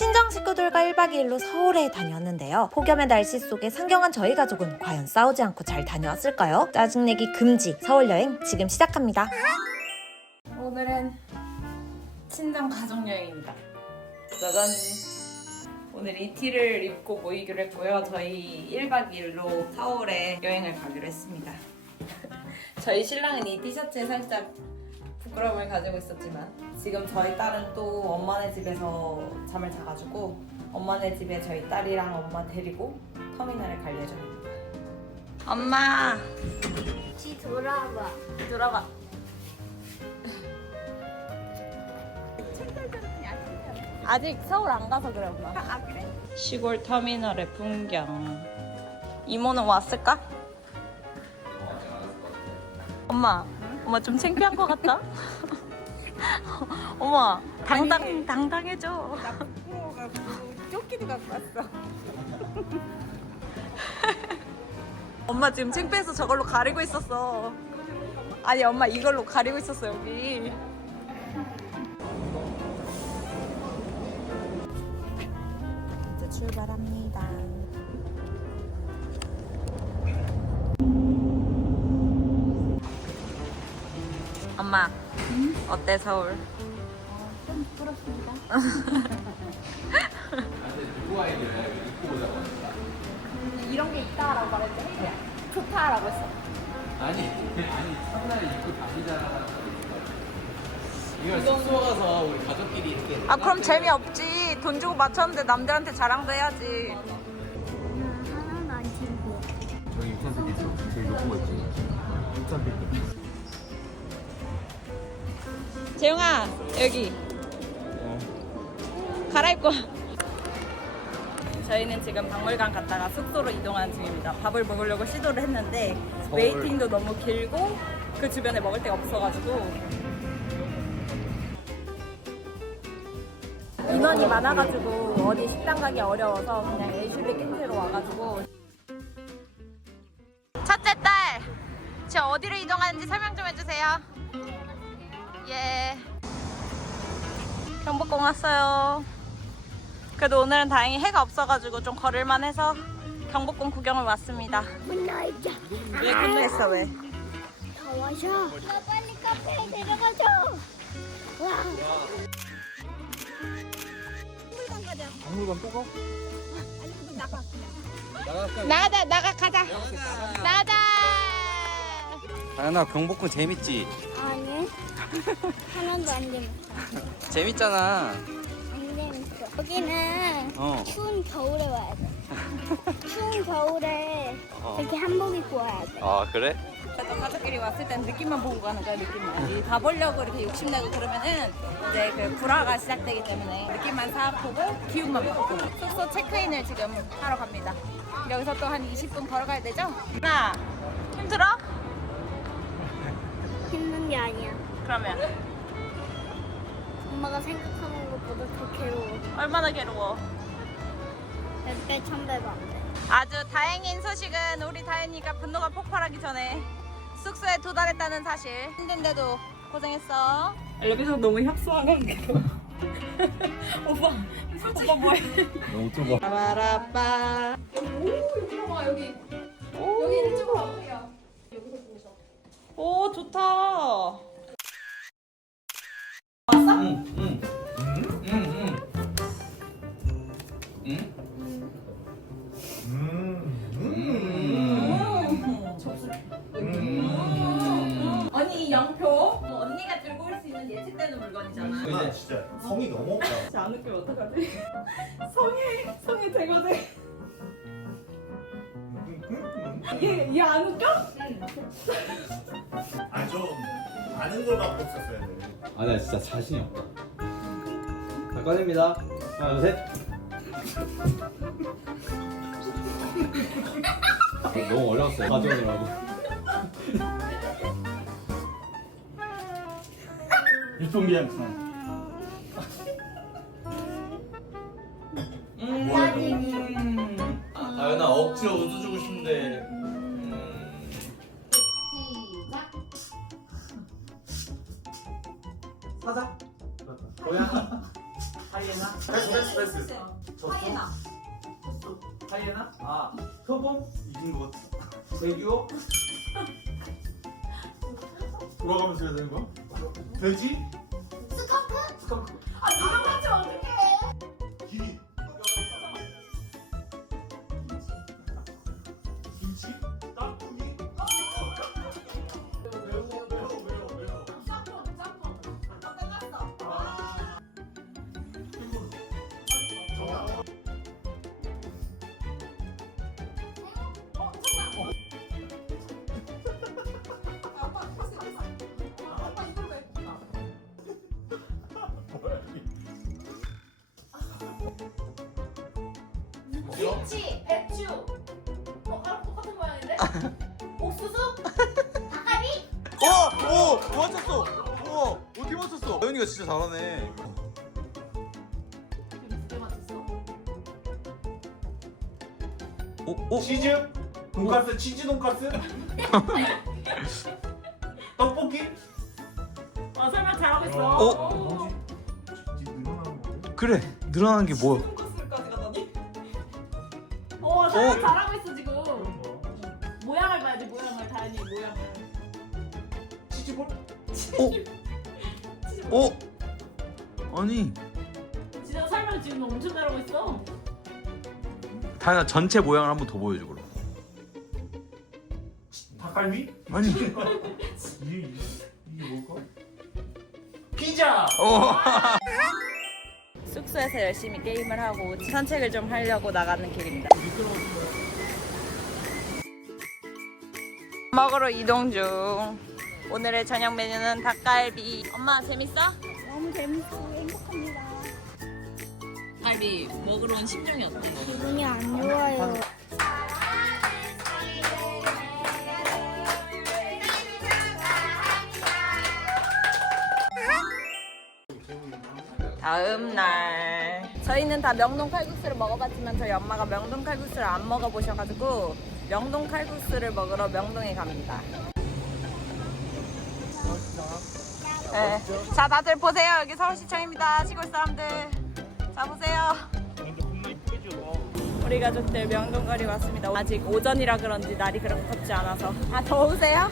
친정 식구들과 1박 2일로 서울에 다녀왔는데요. 폭염의 날씨 속에 상경한 저희 가족은 과연 싸우지 않고 잘 다녀왔을까요? 짜증내기 금지 서울 여행 지금 시작합니다. 오늘은 친정 가족 여행입니다. 짜잔. 오늘 이 티를 입고 모이기로 했고요. 저희 1박 2일로 서울에 여행을 가기로 했습니다. 저희 신랑은 이 티셔츠에 살짝 부끄러움을 가지고 있었지만 지금 저희 딸은 또 엄마네 집에서 잠을 자가지고 엄마네 집에 저희 딸이랑 엄마 데리고 터미널에 갈 예정입니다. 엄마 뒤 돌아봐. 들어가. 아직 서울 안 가서 그래 엄마. 아 그래? 시골 터미널의 풍경. 이모는 왔을까? 엄마, 엄마 좀 창피한 것 같다. 엄마, 당당 당당해져. 조끼도 갖고 왔어. 엄마 지금 창피해서 저걸로 가리고 있었어. 아니 엄마 이걸로 가리고 있었어 여기. 이제 출발합니다. 엄마 어때 서울? 좀 부끄럽습니다. 이런 게 있다라고 그냥 좋다라고 했어. 아니, 아니 첫날에 입고 다니잖아. 이거 숙소 가서 우리 가족끼리 이렇게. 아 그럼 재미없지. 돈 주고 맞췄는데 남들한테 자랑도 해야지. 재용아 여기. 갈아입고 저희는 지금 박물관 갔다가 숙소로 이동하는 중입니다. 밥을 먹으려고 시도를 했는데 웨이팅도 너무 길고 그 주변에 먹을 데가 없어가지고. 인원이 많아가지고 어디 식당 가기 어려워서 그냥 애슐리 킨트로 와가지고. 첫째 딸 지금 어디로 이동하는지 설명 좀 해주세요 예. 경복궁 왔어요. 그래도 오늘은 다행히 해가 없어가지고 좀 걸을만 해서 경복궁 구경을 왔습니다. 문나이자. 왜 끝냈어 왜? 더워서. 나 빨리 카페에 데려가줘. 와. 박물관 또 가? 나가자 나가 가자. 나가자. 다현아 경복궁 재밌지? 아니. 하나도 안 재밌어. 재밌잖아. 안 재밌어. 여기는 어. 추운 겨울에 와야 돼. 추운 겨울에 어. 이렇게 한복 입고 와야 돼. 아 그래? 그래도 가족끼리 왔을 땐 느낌만 보고 가는 거야 느낌만. 이 가보려고 이렇게 욕심내고 그러면은 이제 그 불화가 시작되기 때문에 느낌만 싹 보고 기운만 보고 숙소 체크인을 지금 하러 갑니다. 여기서 또 한 20분 걸어가야 되죠? 하나 힘들어? 게 아니야. 그러면 엄마가 생각하는 것보다 더 괴로워. 얼마나 괴로워? 몇배 천배 반배. 아주 다행인 소식은 우리 다현이가 분노가 폭발하기 전에 숙소에 도달했다는 사실. 힘든데도 고생했어. 여기서 너무 협소한 관계로. 오빠, 오빠 뭐해? 너무 좁아. 빠라빠. 오, 여기 여기 이쪽으로 와보세요. 오, 좋다. 응, 응. 응, 응, 응. 음. 아니 이 양표 뭐 언니가 들고 올 수 있는 예측되는 물건이잖아. 근데 진짜 성이 너무 없다. 진짜 안 웃기면 어떡하지? 성이 성이 대거대. 얘얘안 웃겨? 아니 좀 아는 걸 갖고 있었어야 돼. 아, 나 진짜 자신이 없다. 자, 꺼냅니다. 하나, 둘, 셋. 아, 너무 어려웠어요. 가져오느라고. 유통기한상. 음. 아, 억지로 웃어주고 싶은데. 음. 사자. 뭐야? 하이에나. 됐어 됐어. 패스. 졌어? 하이에나? 아 표범? 이긴 것 같아. 대규호? 돌아가면서 해야 되는 거야? 돼지? 스컹크? 기. 김치, 배추. 어, 나랑 똑같은 모양인데? 옥수수? 닭갈비? 오! 오! 맞췄어! 우와! 어떻게 맞췄어? 여윤이가 진짜 잘하네. 두개 맞췄어. 오? 오? 치즈? 돈가스 치즈 돈가스? 떡볶이? 어 설마 잘하고 있어. 어? 뭐지? 지- 늘어나는 건데? 그래 늘어나는 게 뭐야? 잘하고 있어 지금. 거. 모양을 봐야지 모양을 다현이 모양을. 치즈볼? 오? 오? 아니 진짜 설마 지금 엄청 잘하고 있어. 다현아 전체 모양을 한번 더 보여줘 그럼. 닭갈비? 아니 이게 이게 뭘까? 피자! 어. 숙소에서 열심히 게임을 하고 산책을 좀 하려고 나가는 길입니다. 먹으러 이동 중. 오늘의 저녁 메뉴는 닭갈비. 엄마 재밌어? 너무 재밌고 행복합니다. 닭갈비 먹으러 온 심정이 어때? 기분이 안 좋아요. 다음 날. 저희는 다 명동 칼국수를 먹어봤지만 저희 엄마가 명동 칼국수를 안 먹어보셔가지고 명동 칼국수를 먹으러 명동에 갑니다. 네. 자 다들 보세요. 여기 서울시청입니다. 시골 사람들. 자 보세요. 우리 가족들 명동거리 왔습니다. 아직 오전이라 그런지 날이 그렇게 덥지 않아서. 아 더우세요?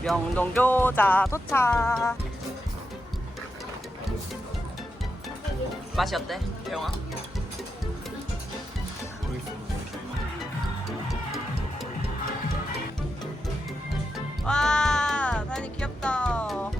명동 교자 도착 맛이 어때, 영아? 와, 다니 귀엽다.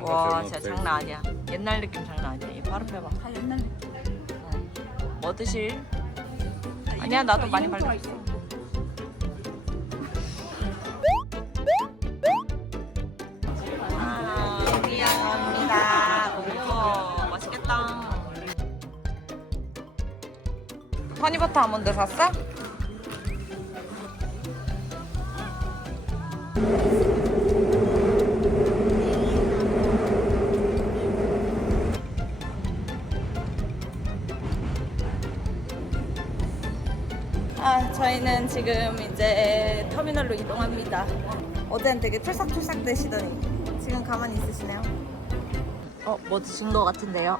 와, 진짜 장난 아니야. 옛날 느낌 장난 아니야. 이 바로 펴봐. 다 옛날 느낌. 뭐 드실? 아니야, 나도 많이 발라. 아, 허니버터 아몬드 샀어? 아, 저희는 지금 이제 터미널로 이동합니다. 어제는 되게 출삭출삭 되시더니 지금 가만히 있으시네요. 어, 뭐 드신 것 같은데요?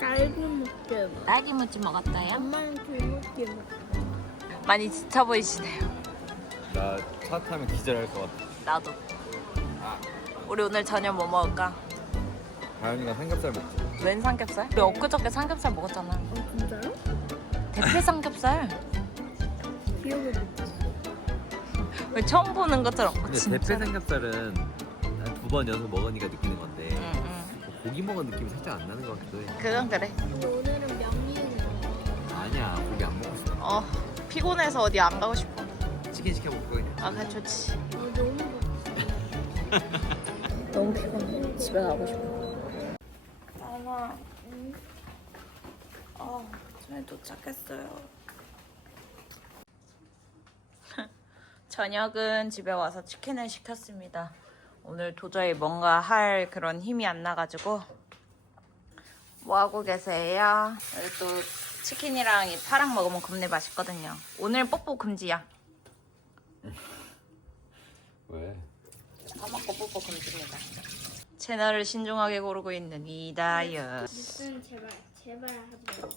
딸기 먹게. 딸기 무침 먹었어요? 엄마는 돌먹게 먹. 많이 지쳐 보이시네요. 나 차 타면 기절할 것 같아. 나도. 우리 오늘 저녁 뭐 먹을까? 다현이가 삼겹살 먹자. 웬 삼겹살? 우리 엊그저께 삼겹살 먹었잖아. 어 진짜요? 대패 삼겹살. 기억을 못. 왜 처음 보는 것처럼. 어, 근데 진짜? 대패 삼겹살은 한 두 번 연속 먹으니까 느끼는. 고기 먹은 느낌이 살짝 안 나는 것 같기도 해. 그건 그래. 근데 오늘은 거. 아니야 고기 안 먹고 싶어. 어, 피곤해서 어디 안 가고 싶어. 치킨 시켜 먹고 그냥. 아, 그래 좋지. 어 너무 너무 피곤해. 집에 가고 싶어. 나나. 아, 저희 도착했어요. 저녁은 집에 와서 치킨을 시켰습니다. 오늘 도저히 뭔가 할 그런 힘이 안 나가지고 뭐 하고 계세요? 여기 또 치킨이랑 이 파랑 먹으면 겁내 맛있거든요. 오늘 뽀뽀 금지야. 왜? 다 먹고 뽀뽀 금지입니다. 채널을 신중하게 고르고 있는 이다연. 무슨 제발 제발 하지 마.